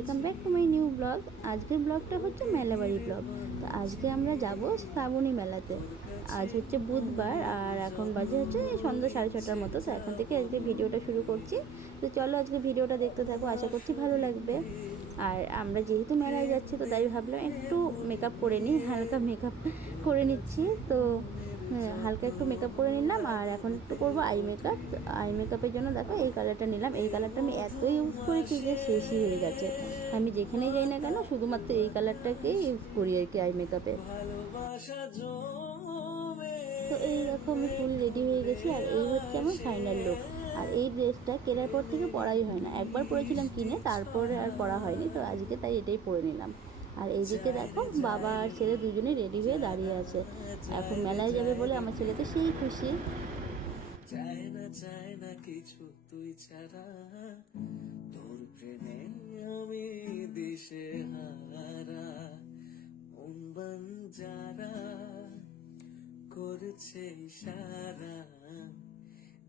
Welcome back to my new blog. আজকের ব্লগটা হচ্ছে মেলাবাড়ি ব্লগ। তো আজকে আমরা যাব শ্রাবণী মেলাতে। আজ হচ্ছে বুধবার আর এখন বাজে হচ্ছে সন্ধ্যা 6:30টার মতো। তো এখন থেকে আজকে ভিডিওটা শুরু করছি। তো চলো আজকে ভিডিওটা দেখতে থাকো, আশা করছি ভালো লাগবে। আর আমরা যেহেতু মেলায় যাচ্ছি তো তাই ভাবলাম একটু মেকআপ করে নিই, হালকা মেকআপ করে নিচ্ছি। তো হালকা একটু মেকআপ করে নিলাম আর এখন একটু করবো আই মেকআপ। আই মেকআপের জন্য দেখো এই কালারটা নিলাম। এই কালারটা আমি এত ইউজ করেছি যে শেষই হয়ে গেছে। আমি যেখানেই যাই না কেন শুধুমাত্র এই কালারটাকেই ইউজ করি আর কি আই মেকআপে। তো এই দেখো আমি ফুল রেডি হয়ে গেছি আর এই হচ্ছে আমার ফাইনাল লুক। আর এই ড্রেসটা কেনার পর থেকে পরাই হয় না, একবার পরেছিলাম কিনে, তারপরে আর পরা হয়নি। তো আজকে তাই এটাই পরে নিলাম। আর এইদিকে দেখো বাবা আর ছেলে দুজনেই রেডি হয়ে দাঁড়িয়ে আছে। এখন মেলায় যাবে বলে আমার ছেলে তো সেই খুশি। চায় না কিছু তুই ছাড়া, তোর প্রেমে আমি দিশে হারা, মন বাঞ্জারা করছে ইশারা,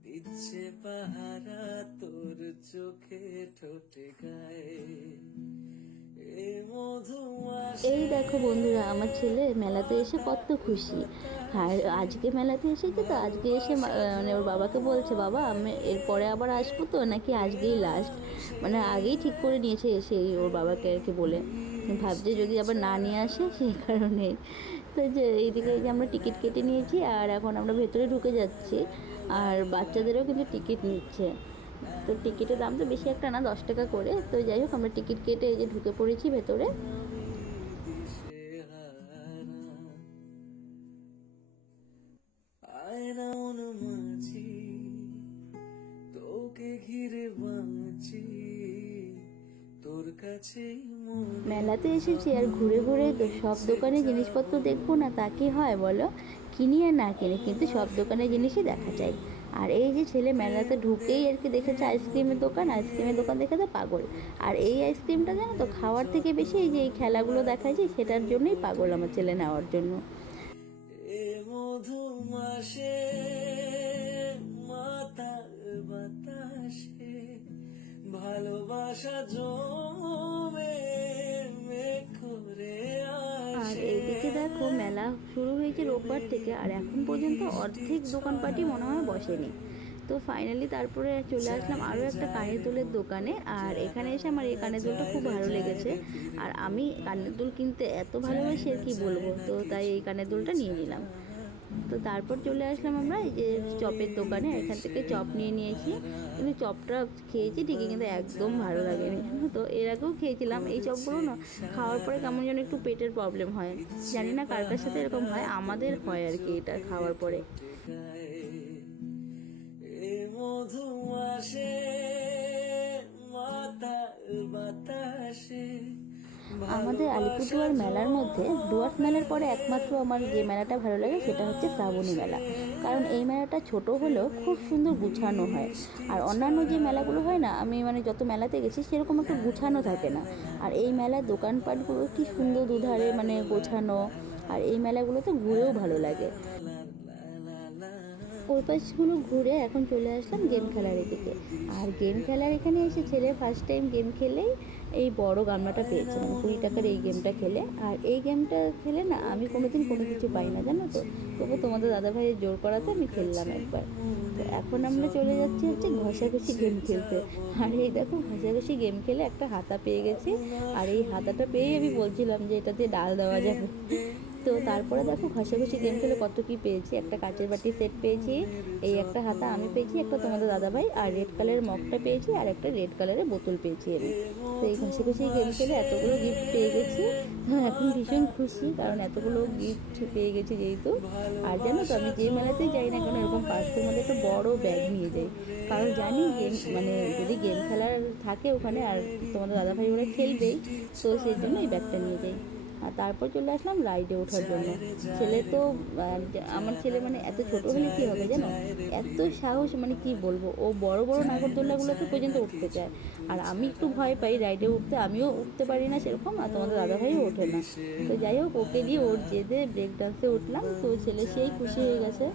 দিচ্ছে পাহারা তোর চোখে ঠোঁটে গায়ে। এই দেখো বন্ধুরা, আমার ছেলে মেলাতে এসে কত খুশি। আর আজকে মেলাতে এসেছে, তো আজকে এসে মানে ওর বাবাকে বলছে, বাবা আমি এরপরে আবার আসবো তো নাকি আজকেই লাস্ট। মানে আগেই ঠিক করে নিয়েছে এসে ওর বাবাকে আর কি বলে, ভাবছে যদি আবার না নিয়ে আসে সেই কারণে। তো যে এইদিকে যে আমরা টিকিট কেটে নিয়েছি আর এখন আমরা ভেতরে ঢুকে যাচ্ছি। আর বাচ্চাদেরও কিন্তু টিকিট নিচ্ছে। তো টিকিটের দাম তো বেশি একটা না, 10 টাকা করে। তো যাই হোক আমরা টিকিট কেটে এই যে ঢুকে পড়েছি ভেতরে। তোকে ঘিরে বাঁচি তোর কাছে। মেলাতে এসেছি আর ঘুরে ঘুরে তো সব দোকানে জিনিসপত্র দেখবো না তা কি হয় বলো? কিনি আর না কিনি কিন্তু সব দোকানের জিনিসই দেখা যায়। আর এই যে ছেলে মেলাতে ঢুকেই আর কি দেখেছে আইসক্রিমের দোকান, আইসক্রিমের দোকান দেখে তো পাগল। আর এই আইসক্রিমটা জানো তো খাওয়ার থেকে বেশি এই যে এই খেলাগুলো দেখাচ্ছে সেটার জন্যই পাগল আমার ছেলে নেওয়ার জন্য। এ মধু মাসে মাতাল বাতাসে ভালোবাসা জমে করে আর এইদিকে দেখো মেলা শুরু হয়েছে রোববার থেকে আর এখন পর্যন্ত অর্ধেক দোকানপাটি মনে হয় বসেনি। তো ফাইনালি তারপরে চলে আসলাম আরও একটা কানের দুলের দোকানে। আর এখানে এসে আমার এই কানের দুলটা খুব ভালো লেগেছে। আর আমি কানের দুল কিনতে এত ভালোবাসি আর কি বলবো, তো তাই এই কানের দুলটা নিয়ে নিলাম। তো তারপর চলে আসলাম আমরা এই যে চপের দোকানে। এখান থেকে চপ নিয়ে নিয়েছি, কিন্তু চপটা খেয়েছি ঠিকই কিন্তু একদম ভালো লাগেনি। তো এর আগেও খেয়েছিলাম এই চপগুলো না, খাওয়ার পরে কেমন যেন একটু পেটের প্রবলেম হয়। জানি না কার কার সাথে এরকম হয়, আমাদের হয় আর কি এটা খাওয়ার পরে। মধু আসে মাতাল বাতাসে। আমাদের আলিপুরদুয়ার মেলার মধ্যে ডুয়ার্স মেলার পরে একমাত্র আমার যে মেলাটা ভালো লাগে সেটা হচ্ছে শ্রাবণী মেলা। কারণ এই মেলাটা ছোট হলেও খুব সুন্দর গুছানো হয়। আর অন্যান্য যে মেলাগুলো হয় না, আমি মানে যত মেলাতে গেছি সেরকম একটু গুছানো থাকে না। আর এই মেলার দোকানপাটগুলো কি সুন্দর দুধারে মানে গোছানো। আর এই মেলাগুলোতে ঘুরেও ভালো লাগে। ওই পাশগুলো ঘুরে এখন চলে আসলাম গেম খেলার এদিকে। আর গেম খেলার এখানে এসে ছেলে ফার্স্ট টাইম গেম খেলেই এই বড় গামলাটা পেয়েছে, মানে 20 টাকার এই গেমটা খেলে। আর এই গেমটা খেলে না আমি কোনোদিন কোনো কিছু পাই না জানো তো, তবু তোমাদের দাদাভাইয়ের জোর করাতে আমি খেললাম একবার। তো এখন আমরা চলে যাচ্ছি হচ্ছে ঘষাঘষি গেম খেলতে। আর এই দেখো ঘষাঘষি গেম খেলে একটা হাতা পেয়ে গেছি। আর এই হাতাটা পেয়েই আমি বলছিলাম যে এটাতে ডাল দেওয়া যাবে। তো তারপরে দেখো ঘষাঘষি গেম খেলে কত কি পেয়েছি, একটা কাচের বাটি সেট পেয়েছি, এই একটা হাতা আমি পেয়েছি, একটা তোমাদের দাদাভাই, আর রেড কালারের মগটা পেয়েছি, আর একটা রেড কালারের বোতল পেয়েছি আমি। তো এই ঘষাঘষি গেম খেলে এতগুলো গিফট পেয়ে গেছি। এখন ভীষণ খুশি কারণ এতগুলো গিফট পেয়ে গেছি যেহেতু। আর জানো তো আমি যে মেলাতেই যাই না কেন এরকম পার্সের মধ্যে একটা বড় ব্যাগ নিয়ে যাই, কারণ জানি গেম মানে যদি গেম খেলার থাকে ওখানে আর তোমাদের দাদাভাই ওরা খেলবেই, তো সেই জন্য এই ব্যাগটা নিয়ে যাই। আর তারপর চলে আসলাম রাইডে ওঠার জন্য। ছেলে তো আমার ছেলে মানে এত ছোটো হলে কী হবে জানো, এত সাহস মানে কি বলবো, ও বড় বড় নাগরদোল্লাগুলোতে পর্যন্ত উঠতে চায়। আর আমি একটু ভয় পাই রাইডে উঠতে, আমিও উঠতে পারি না সেরকম, আর তোমাদের দাদাভাইও ওঠে না। তো যাই হোক ওকে দিয়ে ওর জেদে ব্রেক ডান্সে উঠলাম, তো ছেলে সেই খুশি হয়ে গেছে।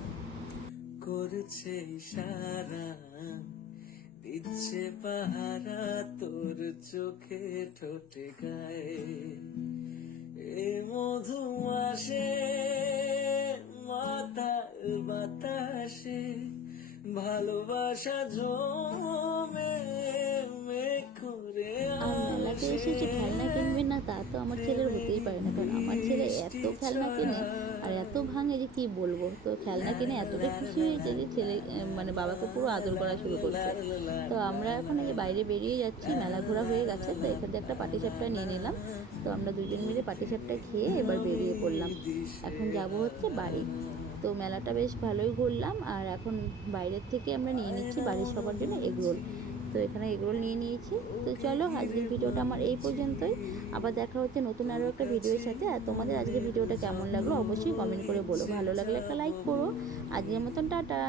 করছে ইশারা, দিচ্ছে পাহারা তোর চোখে ঠোঁটে গায়ে এই মধু মাসে মাতাল বাতাসে ভালোবাসা জমে মেঘ করে আর মেলাতে এসে যে খেলনা কিনবে না তা তো আমার ছেলের হতেই পারে না, কারণ আমার ছেলে এত খেলনা কিনে আর এত ভাঙে যে কি বলবো। তো খেলনা কিনে এতটা খুশি হয়েছে যে ছেলে মানে বাবাকে পুরো আদর করা শুরু করছে। তো আমরা এখন এই যে বাইরে বেরিয়ে যাচ্ছি, মেলা ঘোরা হয়ে গেছে, তো এখান থেকে একটা পাটিসাপটা নিয়ে নিলাম। তো আমরা দুজন মিলে পাটিসাপটা খেয়ে এবার বেরিয়ে পড়লাম। এখন যাব হচ্ছে বাড়ি। তো মেলাটা বেশ ভালোই ঘুরলাম, আর এখন বাইরের থেকে আমরা নিয়ে নিচ্ছি বাড়ির সবার জন্য এগরোল। তো এখানে এগরোল নিয়ে নিয়েছি। তো চলো আজকের ভিডিওটা আমার এই পর্যন্তই, আবার দেখা হচ্ছে নতুন আরও একটা ভিডিওর সাথে। আর তোমাদের আজকের ভিডিওটা কেমন লাগলো অবশ্যই কমেন্ট করে বলো, ভালো লাগলে একটা লাইক করো। আজকের মতন টাটা।